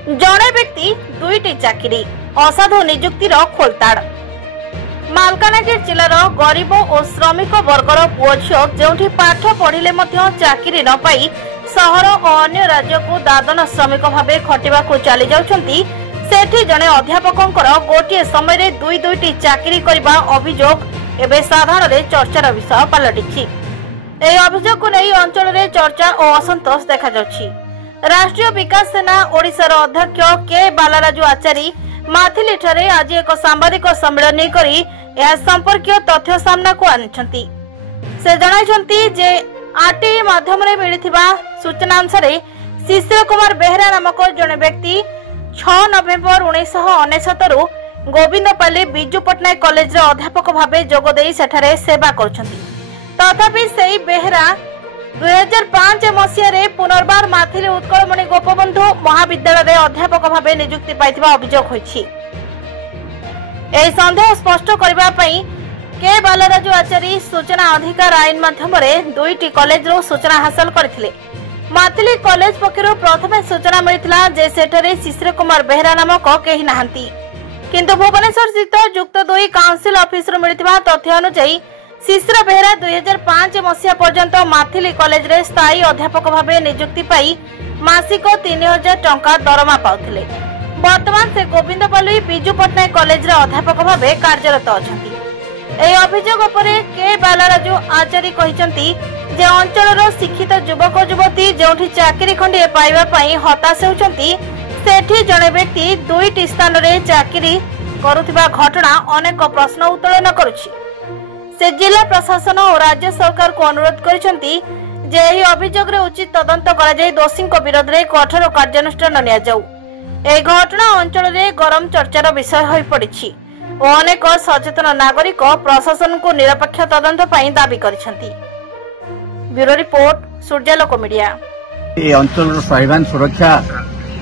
जड़े व्यक्ति दुईटी चाकरी असाधु निजुक्तिर खोलताड़। मालकानगिरी जिलार गरीब और श्रमिक वर्गर पुओ झियो जो पाठ पढ़िले चाकरी न पाई सहर और अन्य राज्य को दादन श्रमिक भाव खटिबा को चली जाउछंती। सेठी जड़े अध्यापकंकर गोटे समय दुईटी चाकरी करने अभियोग एवं साधारण चर्चार विषय पलटि। अभियोग को नहीं अंचल में चर्चा और असंतोष देखा जाउछि। राष्ट्रीय विकास सेना ओडिशार अध्यक्ष के बालाराजु आचारी माथिली ठारे आज एक सांबादिक सम्मेलन करी यह संपर्कीय तथ्य सामना को आनिछंती। से जणाइछंती जे आरटीआई माध्यम रे मिलिथिबा सूचना अनुसार शिशिर कुमार बेहरा नामक जने व्यक्ति 6 नवेम्बर 1999 रु गोविंदपाली बिजू पट्टनायक कॉलेज रे अध्यापक भाबे जोग देई सेठारे सेवा करछंती। तथापि सेही बेहरा 2005 मसीह पुनर्बार माथिली उत्कलमणि गोपबंधु महाविद्यालय अध्यापक भाव नियुक्ति पाइथिबा अभियोग होइछि। एही संदेह स्पष्ट करबा पई के बालाराजु आचारी सूचना अधिकार आईन माध्यम दुईटी कॉलेज रो सूचना हासिल करथिले। माथिली कॉलेज पक्षरु प्रथमे सूचना मिलिथिला जे सेठरे शिशिर कुमार बेहरा नामक केही नाहंती, किंतु भुवनेश्वर स्थित युक्त 2 काउंसिल ऑफिस रो मिलिथिबा तथ्य अनुसार शिशिर बेहरा 2005 मसीहा पर्यंत माथिली कॉलेज रे स्थायी अध्यापक भाव नियुक्ति पाई मासिक 3000 टंका दरमा पाउथिले। वर्तमान से गोविंदपाली बिजू पट्टनायक कॉलेज रे अध्यापक भाव कार्यरत अछंती। एही अभियोग उपरे के बालाराजु आचारी कहिसंती जे अंचलर शिक्षित युवक युवती जोठी चाकरी खंडे पाइबा पई हताश होउचंती, सेठी जणे व्यक्ति दुईटी स्थान रे चाकरी करुथिबा घटना अनेक प्रश्न उत्तोलन करुछि। से जिला प्रशासन और राज्य सरकार को अनुरोध करिसंती जे एही अभियोग रे उचित तदंत करा जाय दोषी विरोध रे कठोर कार्यानुष्ठान निया जाऊ। एही घटना अंचल रे गरम चर्चार विषय होई पड़िछि और अनेक सचेतन नागरिक प्रशासन को निरपेक्ष तदंत पई दाबी करिसंती। Bureau report Suryalok media. ए अंचल स्वाभिमान सुरक्षा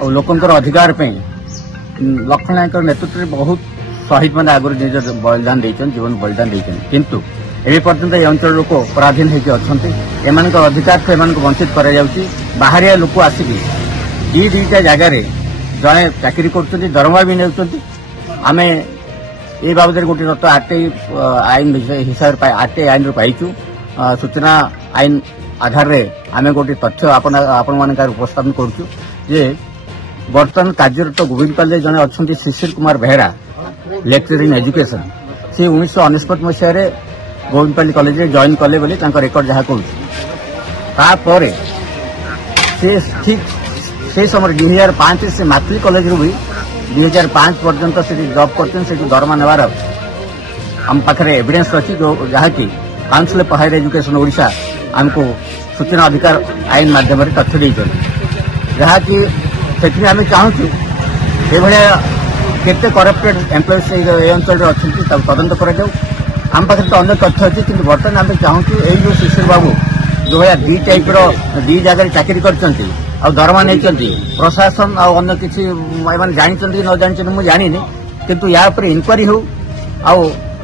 और लोकंकर अधिकार पे लक्ष्मण नायक नेतृत्व में बहुत शहीद मैंने आगुरी निज बलिदान देइछन, जीवन बलिदान देइछन, किंतु एबे पर्यंत ए अंचल लोक पराधीन होके अछंती। एमान को अधिकार से एमान को वंचित करा जाउची। बाहरिया लोक आसिकी दुईटा जगह रे जने चाकरी करछंती, दरमा भी नेउछंती। आमे ए बाबद गोटे तत्व आरटीआई आईन हिसाब से आरटीआई आईन रो पाइछु। सूचना आईन आधार रे आमे गोटे तथ्य आपण मानकर उपस्थापन करछु जे वर्तमान कार्यरत गोविंदपाली जने अछंती Shishir Kumar Behera lecture in education. से 1999 मसीह गोविंदपाली कॉलेज रे जॉइन कले बोली रेकर्ड जहाँ कर ठीक से समय 2005 से माथिली कॉलेज रू भी 2005 पर्यंत से जॉब करते दरमा नेवार आम पाखे एविडेंस अच्छी जहाँकि council of higher education Odisha आमको सूचना अधिकार आईन माध्यम तथ्य देते जहाँकि से आम चाहूँ केते करप्टेड एम्प्लॉइज ए अंचल अच्छा तदंत करम पाखे तो अनेक तथ्य अच्छी कि बर्तमान आम चाहूँ जो शिशिर बाबू जो भाई दी टाइप दी जगह चाकरी करछंती आ दरमा नहीं प्रशासन अन्य किसी जानते न जानते मुझे जानी किंतु या इनक्वारी हो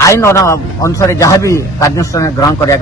आईन अनुसार जहाँ भी कार्यानुष्ठान ग्रहण करा।